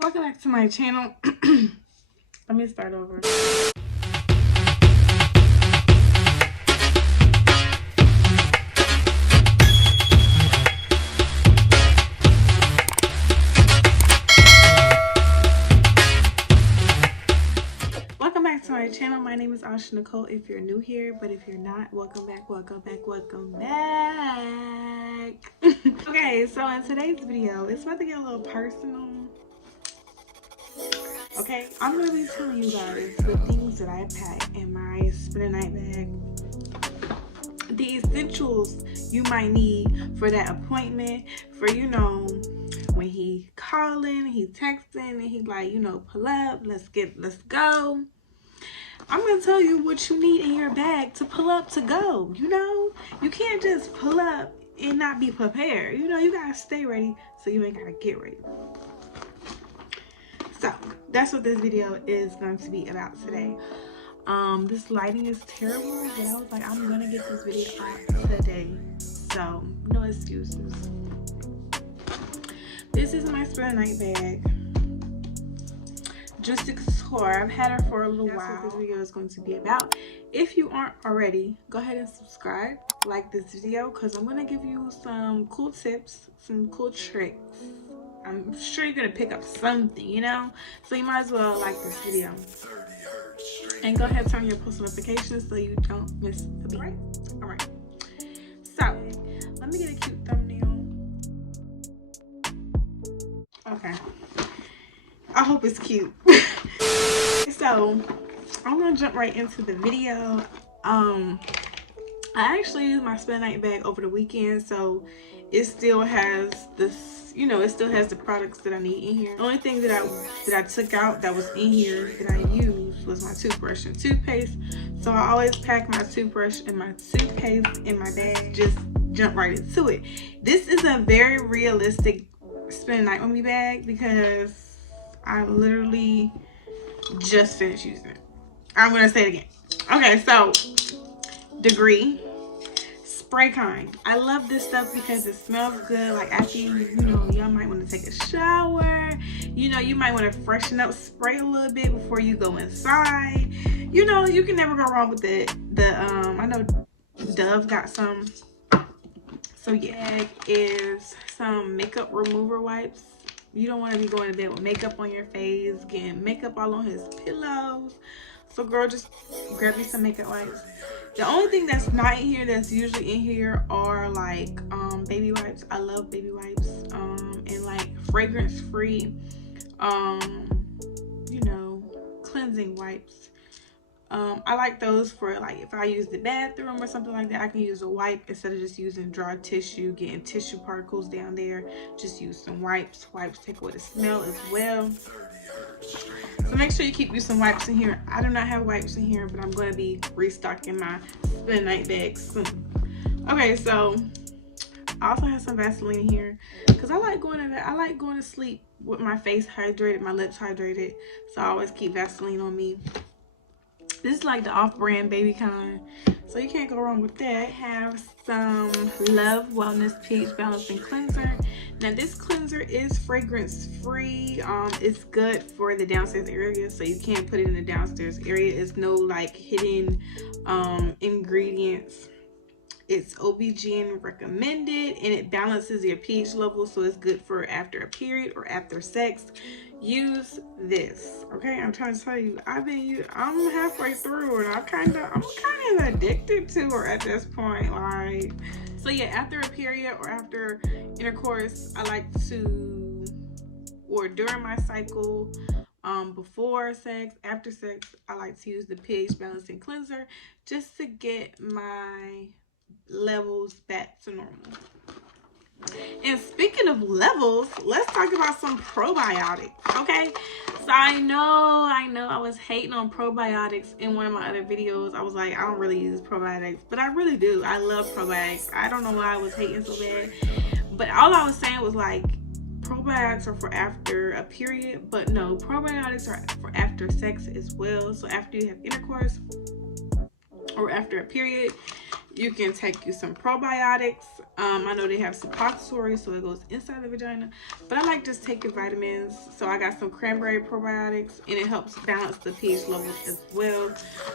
Welcome back to my channel. Let me start over. Welcome back to my channel. My name is Asha Nicole if you're new here, but if you're not, welcome back, welcome back, welcome back. Okay, so in today's video, it's about to get a little personal. Okay, I'm gonna be telling you guys the things that I pack in my spend a night bag, the essentials you might need for that appointment, for when he calling, he texting, and he like, pull up, let's go. I'm gonna tell you what you need in your bag to pull up to go. You can't just pull up and not be prepared. You gotta stay ready, so you ain't gotta get ready. So that's what this video is going to be about today. This lighting is terrible, but I was like, I'm gonna get this video out today, so no excuses. This is my spend a night bag, Juicy Couture. I've had her for a little while. That's what this video is going to be about. If you aren't already, go ahead and subscribe, like this video, because I'm gonna give you some cool tips, some cool tricks. I'm sure you're gonna pick up something, so you might as well like this video, and go ahead and turn your post notifications so you don't miss a beat. All right, so let me get a cute thumbnail. Okay, I hope it's cute. So I'm gonna jump right into the video. I actually used my spend a night bag over the weekend, so it still has this, it still has the products that I need in here. The only thing that I took out that was in here that I used was my toothbrush and toothpaste. So I always pack my toothbrush and my toothpaste in my bag, just jump right into it. This is a very realistic spend a night with me bag because I literally just finished using it. I'm gonna say it again. Okay, so Degree spray kind. I love this stuff because it smells good. Like after y'all might want to take a shower, you might want to freshen up, spray a little bit before you go inside. You can never go wrong with it. I know Dove got some. So yeah, is some makeup remover wipes. You don't want to be going to bed with makeup on your face, getting makeup all on his pillows. So girl, just grab me some makeup wipes. The only thing that's not in here that's usually in here are like baby wipes. I love baby wipes, and like fragrance free cleansing wipes. I like those for like if I use the bathroom or something like that. I can use a wipe instead of just using dry tissue, getting tissue particles down there. Just use some wipes. Wipes take away the smell as well. So make sure you keep you some wipes in here. I do not have wipes in here, but I'm going to be restocking my spend a night bag soon. Okay, so I also have some Vaseline in here because I like going to sleep with my face hydrated, my lips hydrated. So I always keep Vaseline on me. This is like the off-brand baby kind, so you can't go wrong with that. I have some Love Wellness pH Balancing Cleanser. Now this cleanser is fragrance free. It's good for the downstairs area, so you can't put it in the downstairs area. It's no like hidden ingredients. It's OB/GYN recommended, and it balances your pH level, so it's good for after a period or after sex. Use this, okay? I'm trying to tell you, I'm halfway through, and I'm kind of addicted to her at this point. Like, so yeah, after a period or after intercourse, I like to, or during my cycle, before sex, after sex, I like to use the pH balancing cleanser just to get my levels back to normal. And speaking of levels, let's talk about some probiotics. Okay, so I know I was hating on probiotics in one of my other videos. I was like, I don't really use probiotics, but I really do. I love probiotics. I don't know why I was hating so bad, but all I was saying was like, probiotics are for after a period, but no, probiotics are for after sex as well. So after you have intercourse or after a period, You can take you some probiotics. I know they have suppository, so it goes inside the vagina. But I like just taking vitamins. So I got some cranberry probiotics, and it helps balance the pH levels as well.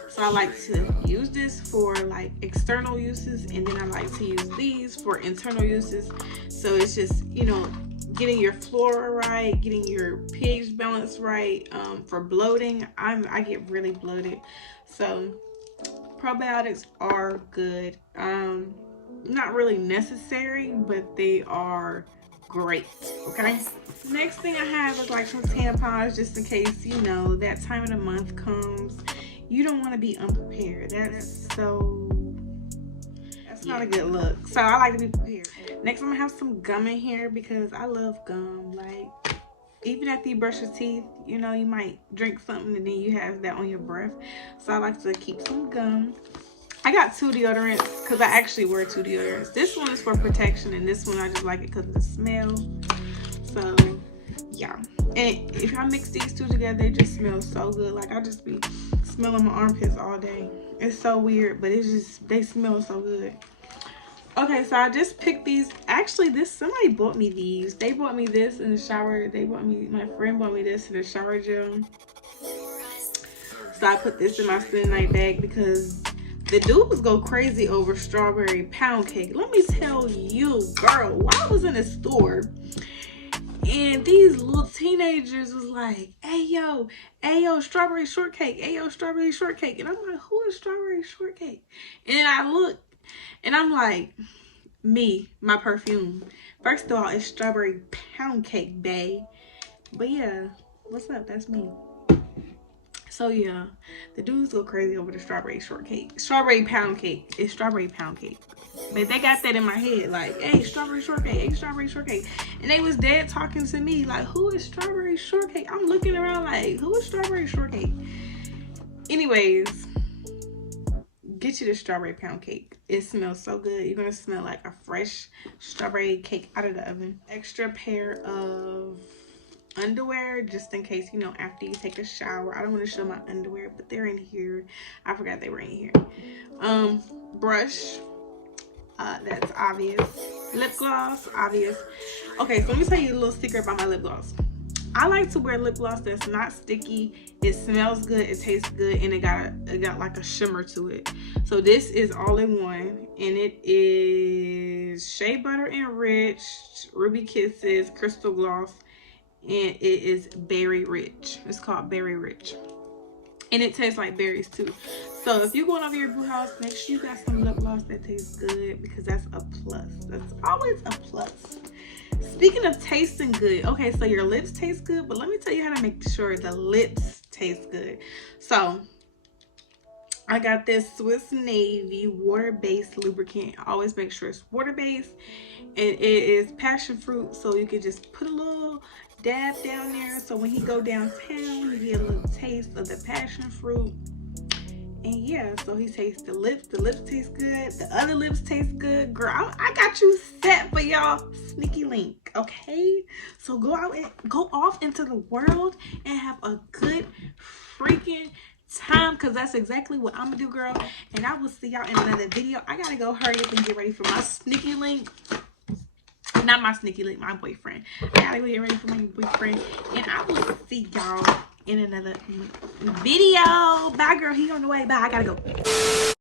So I like to use this for like external uses, and then I like to use these for internal uses. So it's just, you know, getting your flora right, getting your pH balance right. For bloating, I get really bloated. So probiotics are good. Not really necessary, but they are great. Okay. Next thing I have is like some tampons, just in case, you know, that time of the month comes. You don't want to be unprepared. That's not a good look. So I like to be prepared. Next, I'm gonna have some gum in here because I love gum. Like, even after you brush your teeth, you know, you might drink something and then you have that on your breath. So I like to keep some gum. I got 2 deodorants because I actually wear 2 deodorants. This one is for protection, and this one I just like it because of the smell. So yeah, and if I mix these 2 together, they just smell so good. Like, I just be smelling my armpits all day. It's so weird, but it's just, they smell so good. Okay, so I just picked these. Actually, somebody bought me these. They bought me this in the shower. My friend bought me this in the shower gel. So I put this in my spin night bag because the dudes go crazy over strawberry pound cake. Let me tell you, girl, while I was in the store, and these little teenagers was like, hey yo, strawberry shortcake, hey yo, strawberry shortcake. And I'm like, who is strawberry shortcake? And then I look, and I'm like, my perfume. First of all, it's strawberry pound cake, bae. But yeah, what's up? That's me. So yeah, the dudes go crazy over the strawberry shortcake. Strawberry pound cake. It's strawberry pound cake. But they got that in my head, like, hey, strawberry shortcake, hey, strawberry shortcake. And they was dead talking to me, like, who is strawberry shortcake? I'm looking around like, who is strawberry shortcake? Anyways, get you the strawberry pound cake. It smells so good. You're gonna smell like a fresh strawberry cake out of the oven. Extra pair of underwear, just in case, you know, after you take a shower. I don't want to show my underwear, but they're in here. I forgot they were in here. Brush. That's obvious. Lip gloss, obvious. Okay, so let me tell you a little secret about my lip gloss. I like to wear lip gloss that's not sticky. It smells good, it tastes good, and it got like a shimmer to it. So this is all in one, and it is Shea Butter Enriched, Ruby Kisses, Crystal Gloss, and it is Berry Rich. It's called Berry Rich. And it tastes like berries too. So if you're going over your boo house, make sure you got some lip gloss that tastes good, because that's a plus. That's always a plus. Speaking of tasting good, okay, so your lips taste good, but let me tell you how to make sure the lips taste good. So I got this Swiss Navy water-based lubricant. I always make sure it's water-based, and it is passion fruit, so you can just put a little dab down there, so when he go downtown, you get a little taste of the passion fruit. And yeah, so he tastes the lips taste good, the other lips taste good. Girl, I got you set for y'all sneaky link, okay? So go out and go off into the world and have a good freaking time, because that's exactly what I'm gonna do, girl. And I will see y'all in another video. I gotta go hurry up and get ready for my sneaky link. Not my sneaky link, my boyfriend. I gotta go get ready for my boyfriend, and I will see y'all in another video. Bye, girl. He on the way. Bye. I gotta go.